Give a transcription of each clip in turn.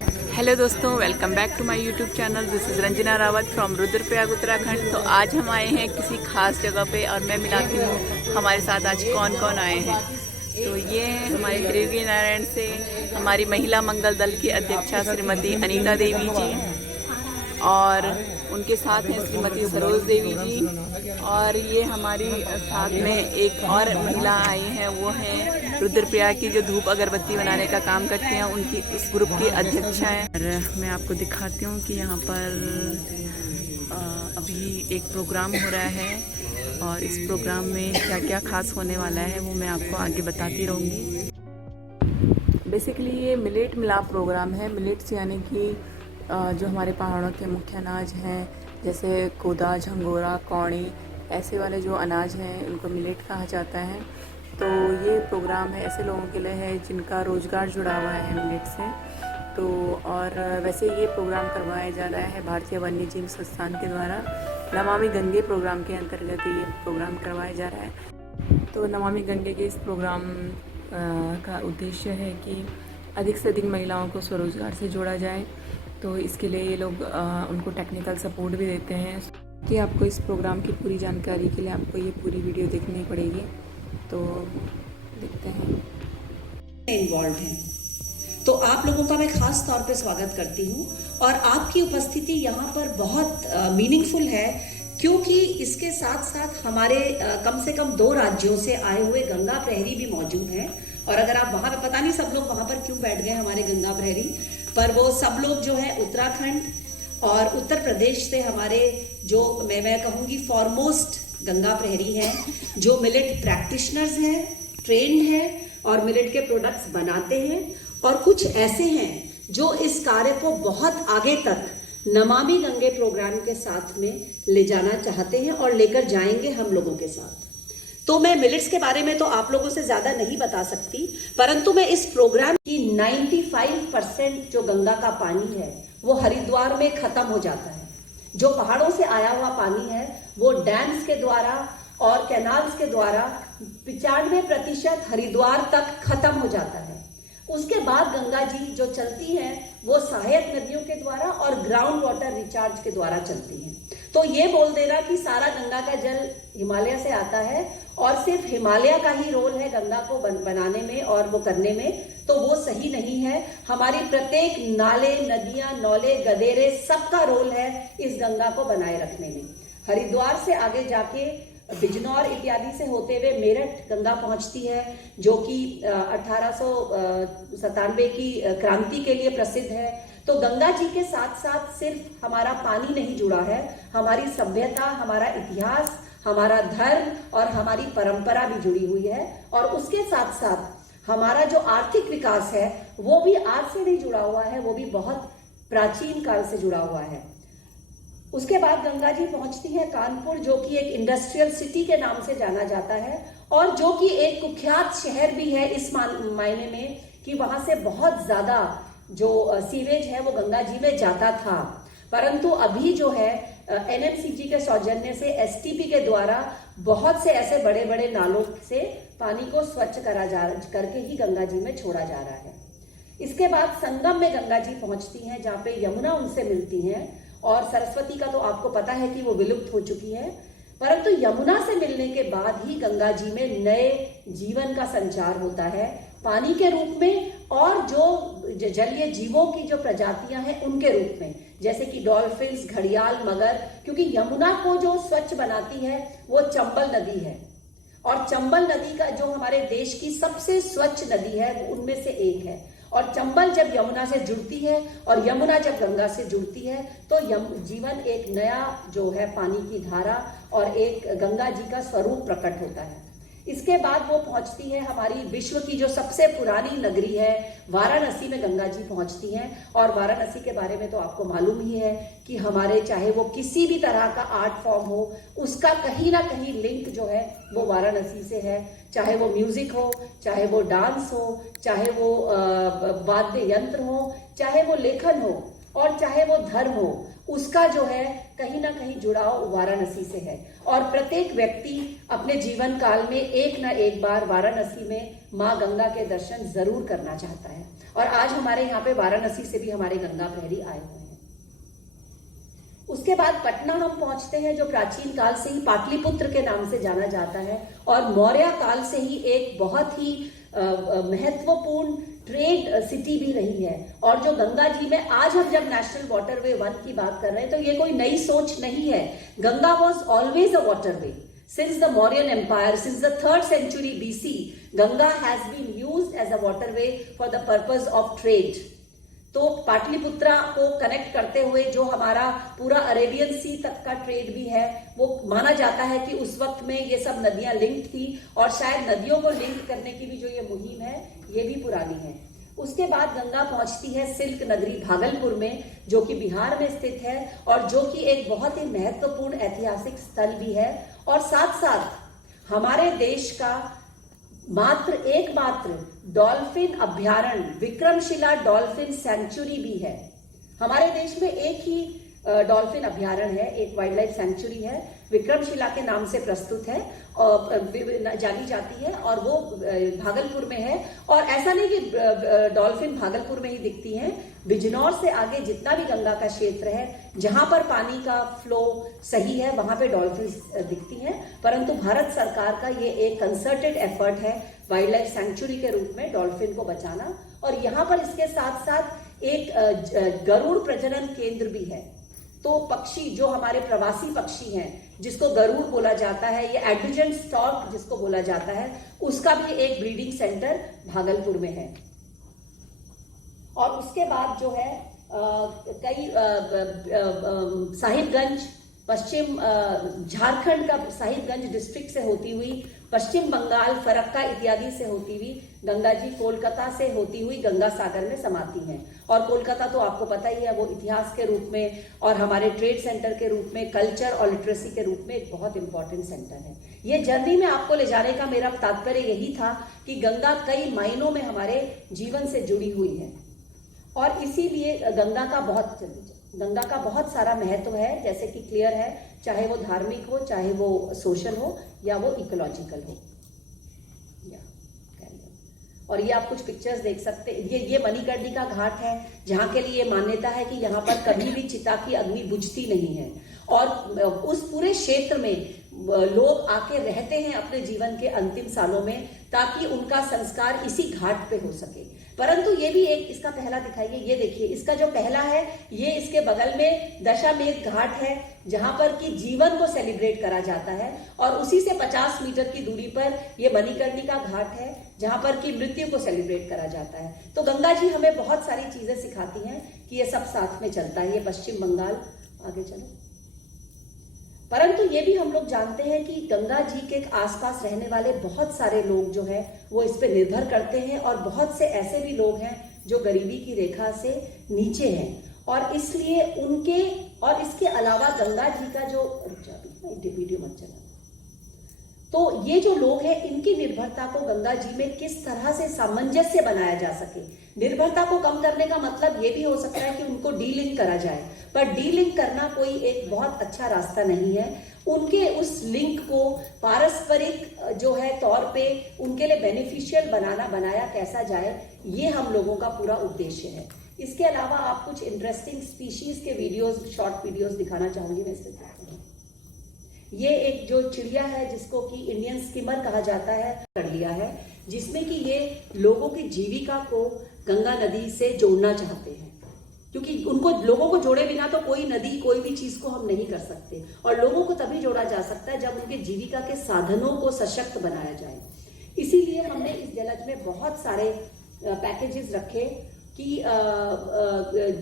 Hello दोस्तों, welcome back to my YouTube channel. This is Ranjana Rawat from Rudraprayag Uttarakhand. तो आज हम आए हैं किसी खास जगह पे और मैं मिलाती हूँ हमारे साथ आज कौन कौन आए हैं। तो ये हमारे त्रिवेणी नारायण से हमारी महिला मंगल दल की अध्यक्षा श्रीमती अनीता देवी जी, और उनके साथ हैं श्रीमती सरोज देवी जी, और ये हमारी साथ में एक और महिला आई हैं, वो हैं रुद्रप्रयाग की जो धूप अगरबत्ती बनाने का काम करती हैं, उनकी उस ग्रुप की अध्यक्षा हैं। और मैं आपको दिखाती हूँ कि यहाँ पर अभी एक प्रोग्राम हो रहा है और इस प्रोग्राम में क्या क्या खास होने वाला है वो मैं आपको आगे बताती रहूँगी। बेसिकली ये मिलेट मिलाप प्रोग्राम है। मिलेट्स यानी कि जो हमारे पहाड़ों के मुख्य अनाज हैं, जैसे कोदा, झंगोरा, कौड़ी, ऐसे वाले जो अनाज हैं उनको मिलेट कहा जाता है। तो ये प्रोग्राम है ऐसे लोगों के लिए है जिनका रोज़गार जुड़ा हुआ है मिलेट से। तो और वैसे ये प्रोग्राम करवाया जा रहा है भारतीय वन्य जीव संस्थान के द्वारा। नमामि गंगे प्रोग्राम के अंतर्गत ये प्रोग्राम करवाया जा रहा है। तो नमामि गंगे के इस प्रोग्राम का उद्देश्य है कि अधिक से अधिक महिलाओं को स्वरोजगार से जोड़ा जाए। तो इसके लिए ये लोग उनको टेक्निकल सपोर्ट भी देते हैं। कि आपको इस प्रोग्राम की पूरी जानकारी के लिए आपको ये पूरी वीडियो देखनी पड़ेगी। तो देखते हैं। इन्वॉल्व हैं, तो आप लोगों का मैं खास तौर पे स्वागत करती हूँ और आपकी उपस्थिति यहाँ पर बहुत मीनिंगफुल है, क्योंकि इसके साथ साथ हमारे कम से कम 2 राज्यों से आए हुए गंगा प्रहरी भी मौजूद हैं। और अगर आप वहाँ पे, पता नहीं सब लोग वहाँ पर क्यों बैठ गए हमारे गंगा प्रहरी, पर वो सब लोग जो है उत्तराखंड और उत्तर प्रदेश से हमारे जो मैं कहूँगी फॉरमोस्ट गंगा प्रहरी हैं, जो मिलेट प्रैक्टिशनर्स हैं, ट्रेंड हैं और मिलेट के प्रोडक्ट्स बनाते हैं। और कुछ ऐसे हैं जो इस कार्य को बहुत आगे तक नमामि गंगे प्रोग्राम के साथ में ले जाना चाहते हैं और लेकर जाएंगे हम लोगों के साथ। तो मैं मिलेट्स के बारे में तो आप लोगों से ज्यादा नहीं बता सकती, परंतु मैं इस प्रोग्राम की 95% जो गंगा का पानी है वो हरिद्वार में खत्म हो जाता है। जो पहाड़ों से आया हुआ पानी है वो डैम्स के द्वारा और कैनाल्स के द्वारा 95% हरिद्वार तक खत्म हो जाता है। उसके बाद गंगा जी जो चलती हैं वो सहायक नदियों के द्वारा और ग्राउंड वाटर रिचार्ज के द्वारा चलती हैं। तो ये बोल देना कि सारा गंगा का जल हिमालय से आता है और सिर्फ हिमालय का ही रोल है गंगा को बनाने में और वो करने में, तो वो सही नहीं है। हमारी प्रत्येक नाले, नदियां, नौले, गदेरे, सबका रोल है इस गंगा को बनाए रखने में। हरिद्वार से आगे जाके बिजनौर इत्यादि से होते हुए मेरठ गंगा पहुंचती है, जो कि 1897 की क्रांति के लिए प्रसिद्ध है। तो गंगा जी के साथ साथ सिर्फ हमारा पानी नहीं जुड़ा है, हमारी सभ्यता, हमारा इतिहास, हमारा धर्म और हमारी परंपरा भी जुड़ी हुई है। और उसके साथ साथ हमारा जो आर्थिक विकास है वो भी आज से नहीं जुड़ा हुआ है, वो भी बहुत प्राचीन काल से जुड़ा हुआ है। उसके बाद गंगा जी पहुंचती है कानपुर, जो कि एक इंडस्ट्रियल सिटी के नाम से जाना जाता है और जो कि एक कुख्यात शहर भी है इस मायने में कि वहां से बहुत ज्यादा जो सीवेज है वो गंगा जी में जाता था। परंतु अभी जो है एनएमसीजी के सौजन्य से एसटीपी के द्वारा बहुत से ऐसे बड़े बड़े नालों से पानी को स्वच्छ करके ही गंगा जी में छोड़ा जा रहा है। इसके बाद संगम में गंगा जी पहुंचती हैं, जहाँ पे यमुना उनसे मिलती हैं। और सरस्वती का तो आपको पता है कि वो विलुप्त हो चुकी है, परंतु यमुना से मिलने के बाद ही गंगा जी में नए जीवन का संचार होता है पानी के रूप में, और जो जलीय जीवों की जो प्रजातियां हैं उनके रूप में, जैसे कि डॉल्फिन्स, घड़ियाल, मगर। क्योंकि यमुना को जो स्वच्छ बनाती है वो चंबल नदी है, और चंबल नदी का जो हमारे देश की सबसे स्वच्छ नदी है वो उनमें से एक है। और चंबल जब यमुना से जुड़ती है और यमुना जब गंगा से जुड़ती है तो जीवन एक नया जो है पानी की धारा और एक गंगा जी का स्वरूप प्रकट होता है। इसके बाद वो पहुंचती है हमारी विश्व की जो सबसे पुरानी नगरी है वाराणसी में गंगा जी पहुंचती हैं। और वाराणसी के बारे में तो आपको मालूम ही है कि हमारे चाहे वो किसी भी तरह का आर्ट फॉर्म हो, उसका कहीं ना कहीं लिंक जो है वो वाराणसी से है। चाहे वो म्यूजिक हो, चाहे वो डांस हो, चाहे वो वाद्य यंत्र हो, चाहे वो लेखन हो और चाहे वो धर्म हो, उसका जो है कहीं ना कहीं जुड़ाव वाराणसी से है और प्रत्येक व्यक्ति अपने जीवन काल में एक न एक बार वाराणसी में माँ गंगा के दर्शन जरूर करना चाहता है। और आज हमारे यहाँ पे वाराणसी से भी हमारे गंगा प्रहरी आए हुए हैं। उसके बाद पटना हम पहुंचते हैं, जो प्राचीन काल से ही पाटलिपुत्र के नाम से जाना जाता है और मौर्य काल से ही एक बहुत ही महत्वपूर्ण ट्रेड सिटी भी रही है। और जो गंगा जी में आज हम जब नेशनल वाटरवे 1 की बात कर रहे हैं तो ये कोई नई सोच नहीं है। Ganga was always a waterway since the Mauryan Empire, since the 3rd century BC. Ganga has been used as a waterway for the purpose of trade. तो पाटलिपुत्रा को कनेक्ट करते हुए जो हमारा पूरा अरेबियन सी तक का ट्रेड भी है, वो माना जाता है कि उस वक्त में ये सब नदियां लिंक्ड थी और शायद नदियों को लिंक करने की भी जो ये मुहिम है ये भी पुरानी है। उसके बाद गंगा पहुंचती है सिल्क नगरी भागलपुर में, जो कि बिहार में स्थित है और जो कि एक बहुत ही महत्वपूर्ण ऐतिहासिक स्थल भी है और साथ साथ हमारे देश का एकमात्र डॉल्फिन अभ्यारण्य विक्रमशिला डॉल्फिन सेंचुरी भी है। हमारे देश में एक ही डॉल्फिन अभ्यारण्य है, एक वाइल्ड लाइफ सेंचुरी है, विक्रमशिला के नाम से प्रस्तुत है और जानी जाती है और वो भागलपुर में है। और ऐसा नहीं कि डॉल्फिन भागलपुर में ही दिखती हैं, बिजनौर से आगे जितना भी गंगा का क्षेत्र है जहां पर पानी का फ्लो सही है वहां पे डॉल्फिन दिखती हैं। परंतु भारत सरकार का ये एक कंसर्टेड एफर्ट है वाइल्ड लाइफ सेंचुरी के रूप में डॉल्फिन को बचाना। और यहाँ पर इसके साथ साथ एक गरुड़ प्रजनन केंद्र भी है। तो पक्षी जो हमारे प्रवासी पक्षी हैं जिसको गरुड़ बोला जाता है, ये एडजुजेंट स्टॉर्क जिसको बोला जाता है, उसका भी एक ब्रीडिंग सेंटर भागलपुर में है। और उसके बाद जो है कई साहिबगंज पश्चिम झारखंड का साहिबगंज डिस्ट्रिक्ट से होती हुई, पश्चिम बंगाल फरक्का इत्यादि से होती हुई गंगा जी कोलकाता से होती हुई गंगा सागर में समाती हैं। और कोलकाता तो आपको पता ही है, वो इतिहास के रूप में और हमारे ट्रेड सेंटर के रूप में, कल्चर और लिटरेसी के रूप में एक बहुत इंपॉर्टेंट सेंटर है। ये जर्नी में आपको ले जाने का मेरा तात्पर्य यही था कि गंगा कई मायनों में हमारे जीवन से जुड़ी हुई है और इसीलिए गंगा का बहुत सारा महत्व है, जैसे कि क्लियर है, चाहे वो धार्मिक हो, चाहे वो सोशल हो या वो इकोलॉजिकल हो। और ये आप कुछ पिक्चर्स देख सकते हैं। ये मणिकर्णिका घाट है जहाँ के लिए मान्यता है कि यहाँ पर कभी भी चिता की अग्नि बुझती नहीं है और उस पूरे क्षेत्र में लोग आके रहते हैं अपने जीवन के अंतिम सालों में ताकि उनका संस्कार इसी घाट पे हो सके। परंतु ये भी एक इसका पहला दिखाइए, ये देखिए इसका जो पहला है, ये इसके बगल में दशामेध घाट है जहां पर कि जीवन को सेलिब्रेट करा जाता है और उसी से 50 मीटर की दूरी पर ये मणिकर्णिका घाट है जहां पर कि मृत्यु को सेलिब्रेट करा जाता है। तो गंगा जी हमें बहुत सारी चीजें सिखाती हैं कि ये सब साथ में चलता है। ये पश्चिम बंगाल, आगे चलो। परंतु ये भी हम लोग जानते हैं कि गंगा जी के आसपास रहने वाले बहुत सारे लोग जो है वो इस पे निर्भर करते हैं और बहुत से ऐसे भी लोग हैं जो गरीबी की रेखा से नीचे हैं और इसलिए उनके और इसके अलावा गंगा जी का जो वीडियो मत चला, तो ये जो लोग हैं इनकी निर्भरता को गंगा जी में किस तरह से सामंजस्य बनाया जा सके। निर्भरता को कम करने का मतलब ये भी हो सकता है कि उनको डीलिंक करा जाए, पर डीलिंक करना कोई एक बहुत अच्छा रास्ता नहीं है। उनके उस लिंक को पारस्परिक जो है तौर पे उनके लिए बेनिफिशियल बनाया कैसा जाए, ये हम लोगों का पूरा उद्देश्य है। इसके अलावा आप कुछ इंटरेस्टिंग स्पीशीज के वीडियोस, शॉर्ट वीडियोस दिखाना चाहूंगी मैं इससे। ये एक जो चिड़िया है जिसको कि इंडियन स्किमर कहा जाता है, कर लिया है, जिसमें कि ये लोगों की जीविका को गंगा नदी से जोड़ना चाहते हैं, क्योंकि उनको लोगों को जोड़े बिना तो कोई नदी कोई भी चीज को हम नहीं कर सकते और लोगों को तभी जोड़ा जा सकता है जब उनके जीविका के साधनों को सशक्त बनाया जाए। इसीलिए हमने इस जलज में बहुत सारे पैकेजेस रखे कि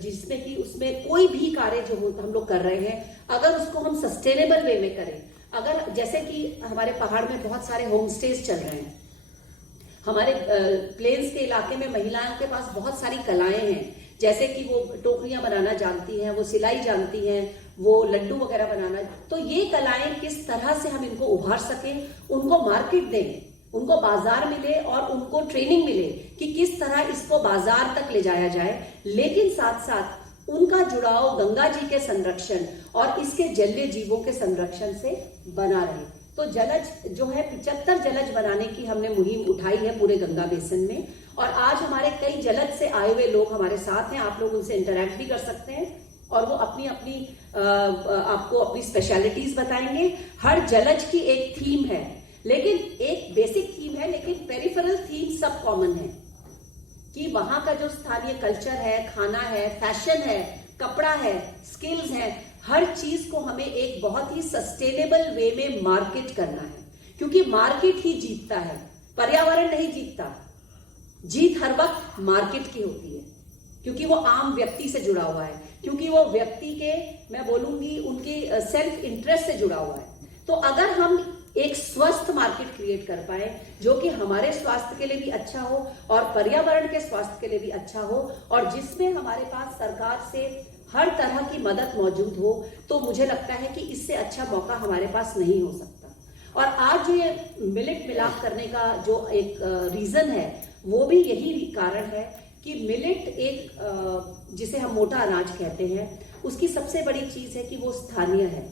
जिसमें कि उसमें कोई भी कार्य जो हम लोग कर रहे हैं अगर उसको हम सस्टेनेबल वे में करें, अगर जैसे कि हमारे पहाड़ में बहुत सारे होम स्टेज चल रहे हैं, हमारे प्लेन्स के इलाके में महिलाओं के पास बहुत सारी कलाएं हैं, जैसे कि वो टोकरियां बनाना जानती हैं, वो सिलाई जानती हैं, वो लड्डू वगैरह बनाना, तो ये कलाएं किस तरह से हम इनको उभार सकें, उनको मार्केट दें, उनको बाजार मिले और उनको ट्रेनिंग मिले कि किस तरह इसको बाजार तक ले जाया जाए, लेकिन साथ साथ उनका जुड़ाव गंगा जी के संरक्षण और इसके जलीय जीवों के संरक्षण से बना रहे। तो जलज जो है 75 जलज बनाने की हमने मुहिम उठाई है पूरे गंगा बेसिन में, और आज हमारे कई जलज से आए हुए लोग हमारे साथ हैं। आप लोग उनसे इंटरैक्ट भी कर सकते हैं और वो अपनी अपनी आपको अपनी स्पेशलिटीज बताएंगे। हर जलज की एक थीम है, लेकिन एक बेसिक थीम है, लेकिन पेरिफेरल थीम सब कॉमन है कि वहां का जो स्थानीय कल्चर है, खाना है, फैशन है, कपड़ा है, स्किल्स है, हर चीज को हमें एक बहुत ही सस्टेनेबल वे में मार्केट करना है, क्योंकि मार्केट ही जीतता है, पर्यावरण नहीं जीतता। जीत हर वक्त मार्केट की होती है, क्योंकि वो आम व्यक्ति से जुड़ा हुआ है, क्योंकि वो व्यक्ति के, मैं बोलूंगी, उनके सेल्फ इंटरेस्ट से जुड़ा हुआ है। तो अगर हम एक स्वस्थ मार्केट क्रिएट कर पाए जो कि हमारे स्वास्थ्य के लिए भी अच्छा हो और पर्यावरण के स्वास्थ्य के लिए भी अच्छा हो, और जिसमें हमारे पास सरकार से हर तरह की मदद मौजूद हो, तो मुझे लगता है कि इससे अच्छा मौका हमारे पास नहीं हो सकता। और आज जो ये मिलेट मिलाप करने का जो एक रीजन है, वो भी यही कारण है कि मिलेट एक जिसे हम मोटा अनाज कहते हैं, उसकी सबसे बड़ी चीज है कि वो स्थानीय है।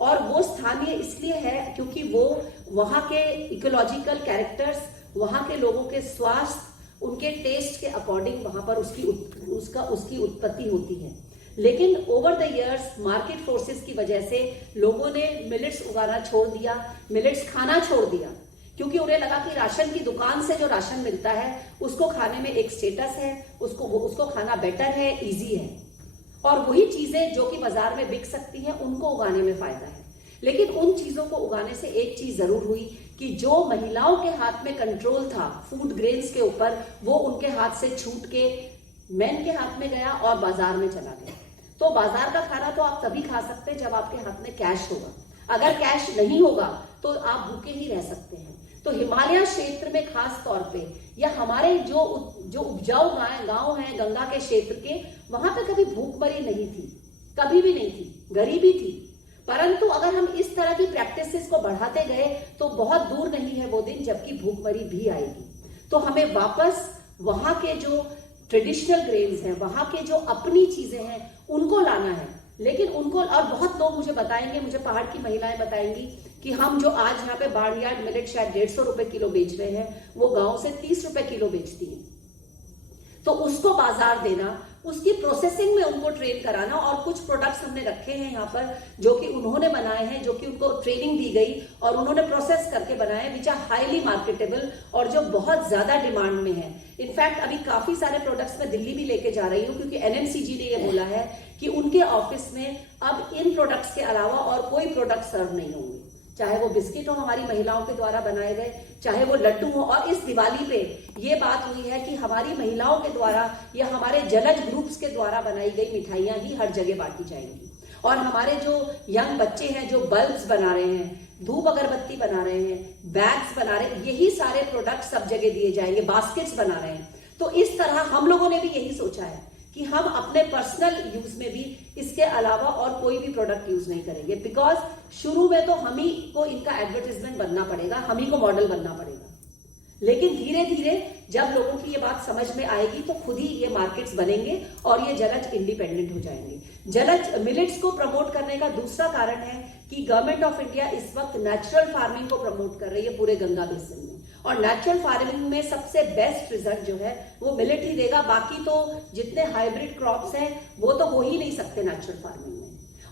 और वो स्थानीय इसलिए है क्योंकि वो वहां के इकोलॉजिकल कैरेक्टर्स, वहां के लोगों के स्वास्थ्य, उनके टेस्ट के अकॉर्डिंग वहां पर उसकी उत्पत्ति होती है। लेकिन over the years market forces की वजह से लोगों ने मिलेट्स उगाना छोड़ दिया, मिलेट्स खाना छोड़ दिया, क्योंकि उन्हें लगा कि राशन की दुकान से जो राशन मिलता है उसको खाने में एक स्टेटस है, उसको खाना बेटर है, इजी है, और वही चीजें जो कि बाजार में बिक सकती हैं उनको उगाने में फायदा है। लेकिन उन चीजों को उगाने से एक चीज जरूर हुई कि जो महिलाओं के हाथ में कंट्रोल था फूड ग्रेन्स के ऊपर, वो उनके हाथ से छूट के मैन के हाथ में गया और बाजार में चला गया। तो बाजार का खाना तो आप तभी खा सकते हैं जब आपके हाथ में कैश होगा। अगर कैश नहीं होगा तो आप भूखे ही रह सकते हैं। तो हिमालय क्षेत्र में खास तौर पे, या हमारे जो उपजाऊ गांव हैं गंगा के क्षेत्र के, वहां पे कभी भूखमरी नहीं थी, कभी भी नहीं थी, गरीबी थी। परंतु अगर हम इस तरह की प्रैक्टिसेस को बढ़ाते गए तो बहुत दूर नहीं है वो दिन जबकि भूखमरी भी आएगी। तो हमें वापस वहां के जो ट्रेडिशनल ग्रेन्स हैं, वहां के जो अपनी चीजें हैं, उनको लाना है। लेकिन उनको, और बहुत लोग मुझे बताएंगे, मुझे पहाड़ की महिलाएं बताएंगी कि हम जो आज यहाँ पे बार्नयार्ड मिलेट शायद 150 रुपए किलो बेच रहे हैं, वो गांव से 30 रुपए किलो बेचती है। तो उसको बाजार देना, उसकी प्रोसेसिंग में उनको ट्रेन कराना, और कुछ प्रोडक्ट्स हमने रखे हैं यहाँ पर जो कि उन्होंने बनाए हैं, जो कि उनको ट्रेनिंग दी गई और उन्होंने प्रोसेस करके बनाए, विच आर हाईली मार्केटेबल और जो बहुत ज्यादा डिमांड में है। इनफैक्ट अभी काफी सारे प्रोडक्ट्स मैं दिल्ली भी लेके जा रही हूँ, क्योंकि एनएमसीजी ने ये बोला है कि उनके ऑफिस में अब इन प्रोडक्ट्स के अलावा और कोई प्रोडक्ट सर्व नहीं होंगे, चाहे वो बिस्किट हो हमारी महिलाओं के द्वारा बनाए गए, चाहे वो लड्डू हो। और इस दिवाली पे ये बात हुई है कि हमारी महिलाओं के द्वारा या हमारे जलज ग्रुप्स के द्वारा बनाई गई मिठाइयां ही हर जगह बांटी जाएंगी। और हमारे जो यंग बच्चे हैं जो बल्ब्स बना रहे हैं, धूप अगरबत्ती बना रहे हैं, बैग्स बना रहे हैं, यही सारे प्रोडक्ट सब जगह दिए जाएंगे, बास्केट्स बना रहे हैं। तो इस तरह हम लोगों ने भी यही सोचा है कि हम अपने पर्सनल यूज में भी इसके अलावा और कोई भी प्रोडक्ट यूज नहीं करेंगे, बिकॉज शुरू में तो हम ही को इनका एडवर्टाइजमेंट बनना पड़ेगा, हम ही को मॉडल बनना पड़ेगा। लेकिन धीरे धीरे जब लोगों की ये बात समझ में आएगी तो खुद ही ये मार्केट्स बनेंगे और ये जलज इंडिपेंडेंट हो जाएंगे। जलज मिलेट्स को प्रमोट करने का दूसरा कारण है कि गवर्नमेंट ऑफ इंडिया इस वक्त नेचुरल फार्मिंग को प्रमोट कर रही है पूरे गंगा बेसिन में, और नेचुरल फार्मिंग में सबसे बेस्ट रिजल्ट जो है वो मिलेट ही देगा। बाकी तो जितने हाइब्रिड क्रॉप्स हैं वो तो हो ही नहीं सकते नेचुरल फार्मिंग में।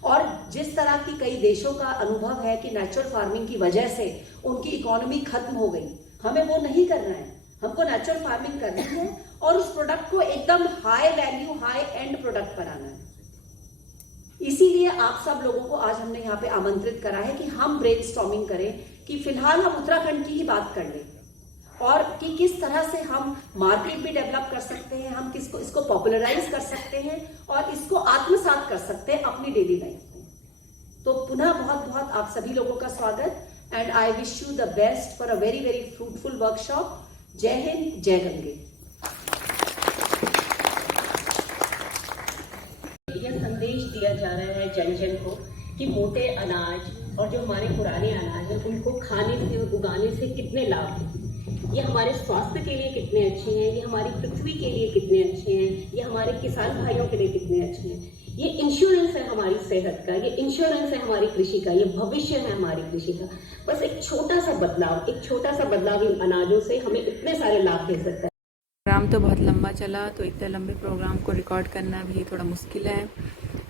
और जिस तरह की कई देशों का अनुभव है कि नेचुरल फार्मिंग की वजह से उनकी इकोनॉमी खत्म हो गई, हमें वो नहीं करना है। हमको नेचुरल फार्मिंग करनी है और उस प्रोडक्ट को एकदम high value, high end product बनाना है। इसीलिए आप सब लोगों को आज हमने यहाँ पे आमंत्रित करा है कि हम ब्रेनस्टॉर्मिंग करें कि फिलहाल हम उत्तराखंड की ही बात कर लें, और कि किस तरह से हम मार्केट भी डेवलप कर सकते हैं, हम इसको पॉपुलराइज कर सकते हैं और इसको आत्मसात कर सकते हैं अपनी डेली लाइफ में। तो पुनः बहुत बहुत आप सभी लोगों का स्वागत, and I wish you the best for a very very fruitful workshop. जय हिंद, जय गंगे। यह संदेश दिया जा रहा है जन जन को कि मोटे अनाज और जो हमारे पुराने अनाज हैं उनको खाने से, उगाने से कितने लाभ हैं। ये हमारे स्वास्थ्य के लिए कितने अच्छे हैं, ये हमारी पृथ्वी के लिए कितने अच्छे हैं, ये हमारे किसान भाइयों के लिए कितने अच्छे हैं। ये इंश्योरेंस है हमारी सेहत का, ये इंश्योरेंस है हमारी कृषि का, ये भविष्य है हमारी कृषि का। बस एक छोटा सा बदलाव इन अनाजों से हमें इतने सारे लाभ दे सकता है। प्रोग्राम तो बहुत लंबा चला, तो इतने लंबे प्रोग्राम को रिकॉर्ड करना भी थोड़ा मुश्किल है,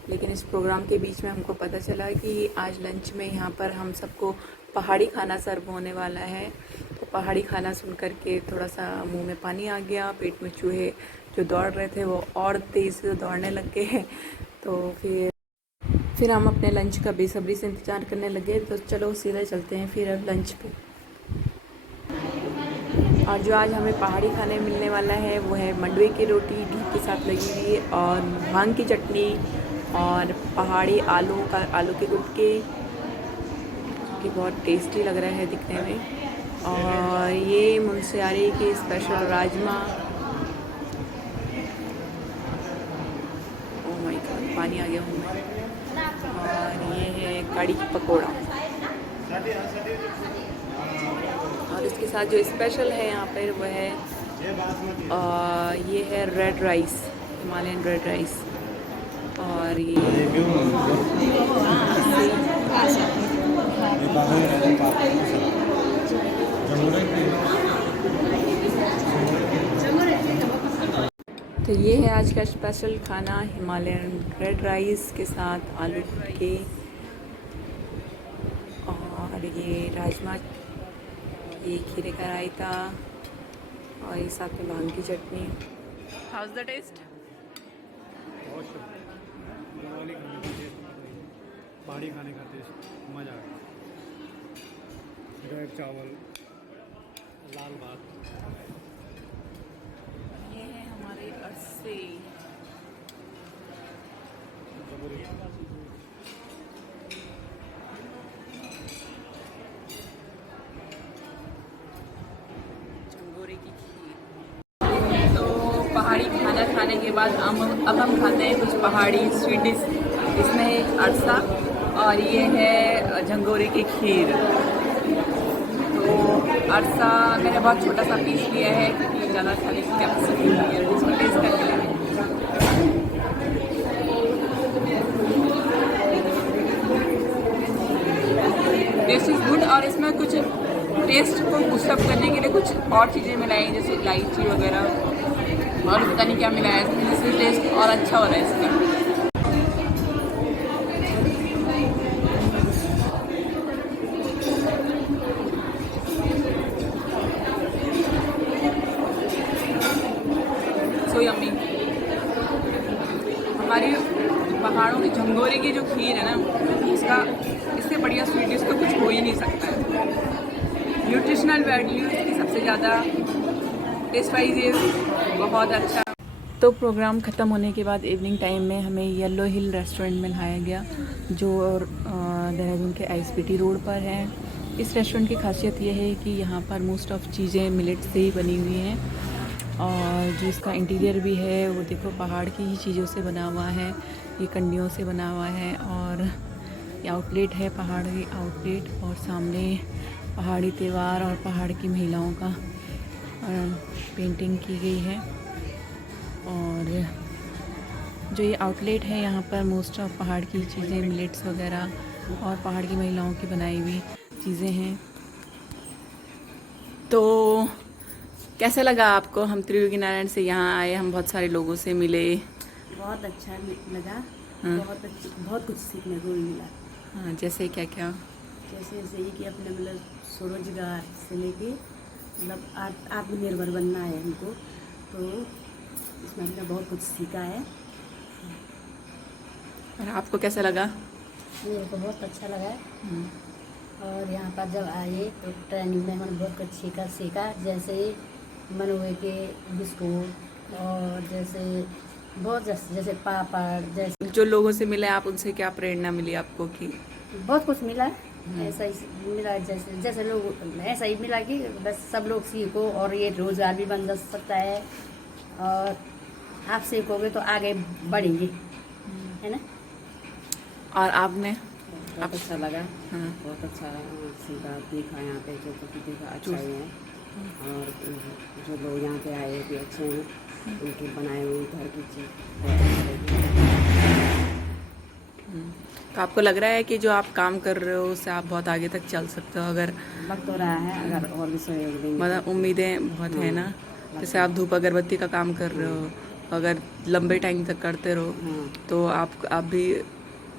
लेकिन इस प्रोग्राम के बीच में हमको पता चला कि आज लंच में यहाँ पर हम सबको पहाड़ी खाना सर्व होने वाला है। तो पहाड़ी खाना सुन कर के थोड़ा सा मुंह में पानी आ गया, पेट में चूहे जो दौड़ रहे थे वो और तेज़ से दौड़ने लग गए। तो फिर हम अपने लंच का बेसब्री से इंतज़ार करने लगे। तो चलो सीधे चलते हैं फिर अब लंच पे। और जो आज हमें पहाड़ी खाने मिलने वाला है वो है मंडवे की रोटी घी के साथ लगी हुई और भांग की चटनी और पहाड़ी आलू के गुटके, कि बहुत टेस्टी लग रहा है दिखने में। और ये मुनस्यारी के special rajma, oh my God पानी आ गया मुंह में। और ये है कड़ी पकौड़ा, और इसके साथ जो स्पेशल है यहाँ पर वो है ये है red rice, Himalayan red rice. और ये तो ये है आज का स्पेशल खाना, हिमालयन रेड राइस के साथ आलू के, और ये राजमा, ये खीरे का रायता, और ये साथ में भांग की चटनी। How is the taste? पहाड़ी खाने का टेस्ट मज़ा आ गया। रेड चावल, लाल भात। ये है हमारे अरसे, झंगोरे की खीर। तो पहाड़ी खाना खाने के बाद अब हम खाते हैं कुछ पहाड़ी स्वीट डिश। इसमें है अरसा और ये है झंगोरे की खीर। तो अरसा मैंने बहुत छोटा सा पीस लिया है क्योंकि ज़्यादा खाने की कैपेसिटी नहीं है, इसको टेस्ट करके लगे। टेस्ट इज़ गुड, और इसमें कुछ टेस्ट को बूस्टअप करने के लिए कुछ और चीज़ें मिलाई जैसे इलायची वगैरह, और पता नहीं क्या मिलाया है जिससे टेस्ट और अच्छा हो रहा है इसका। So yummy. हमारी पहाड़ों की झंगोरे की जो खीर है ना, इससे बढ़िया स्वीट डिश तो कुछ हो ही नहीं सकता है। न्यूट्रिशनल वैल्यू इसकी सबसे ज़्यादा, टेस्ट वाइज बहुत अच्छा। तो प्रोग्राम ख़त्म होने के बाद इवनिंग टाइम में हमें येलो हिल रेस्टोरेंट में लाया गया, जो देहरादून के ISBT रोड पर है। इस रेस्टोरेंट की खासियत यह है कि यहाँ पर मोस्ट ऑफ चीज़ें मिलेट से ही बनी हुई हैं, और जो इसका इंटीरियर भी है वो देखो पहाड़ की ही चीज़ों से बना हुआ है, ये कंडियों से बना हुआ है। और ये आउटलेट है, पहाड़ी आउटलेट, और सामने पहाड़ी त्यौहार और पहाड़ की महिलाओं का पेंटिंग की गई है। और जो ये आउटलेट है यहाँ पर मोस्ट ऑफ पहाड़ की चीज़ें, मिलेट्स वगैरह और पहाड़ की महिलाओं की बनाई हुई चीज़ें हैं। तो कैसा लगा आपको? हम त्रिवेणी नारायण से यहाँ आए, हम बहुत सारे लोगों से मिले। बहुत अच्छा लगा। हाँ। बहुत कुछ सीखने को मिला। हाँ, जैसे क्या क्या? जैसे ये कि अपने मतलब स्वरोजगार से लेके मतलब आत्मनिर्भर बनना है हमको, तो इसमें हमने बहुत कुछ सीखा है। और आपको कैसा लगा? मेरे को बहुत अच्छा लगा है। और यहाँ पर जब आए तो ट्रेनिंग में हमने बहुत कुछ सीखा जैसे मनवे के बिस्कुट, और जैसे पापड़, जैसे जो लोगों से मिले आप, उनसे क्या प्रेरणा मिली आपको? कि बहुत कुछ मिला। ऐसा ही मिला, जैसे लोग ऐसा ही मिला कि बस सब लोग सीखो और ये रोजगार भी बन सकता है, और आप सीखोगे तो आगे बढ़ेंगे, है ना। और आपने? बहुत अच्छा लगा। हाँ। बहुत अच्छा सीखा, देखा यहाँ पे जो कुछ देखा अच्छा ही है। और जो लोग यहाँ पे आए भी अच्छे हैं, उनके बनाए हुए घर की चीज़ बहुत अच्छी लगी। तो आपको लग रहा है कि जो आप काम कर रहे हो उससे आप बहुत आगे तक चल सकते हो? अगर लग तो रहा है, अगर और भी सहयोग देंगे मतलब उम्मीदें बहुत है ना, जैसे आप धूप अगरबत्ती का काम कर रहे हो, अगर लंबे टाइम तक करते रहो हाँ। तो आप भी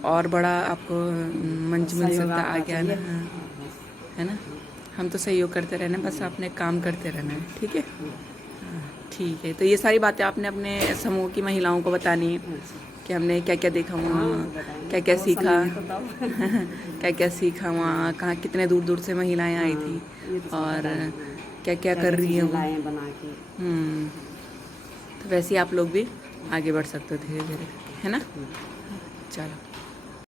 और बड़ा आपको मंच मिल सहयोग सकता है आपका आगे आना। चाहिए। हाँ, बस। है ना, हम तो सहयोग करते रहना, बस आपने काम करते रहना है। ठीक है, हाँ, ठीक है। तो ये सारी बातें आपने अपने समूह की महिलाओं को बतानी है कि हमने क्या क्या देखा वहाँ, क्या क्या सीखा, क्या क्या सीखा वहाँ, कहाँ कितने दूर दूर से महिलाएं आई थी और क्या क्या कर रही हैं वो। लाए बना के। तो वैसे ही आप लोग भी आगे बढ़ सकते हो धीरे धीरे, है ना। चलो।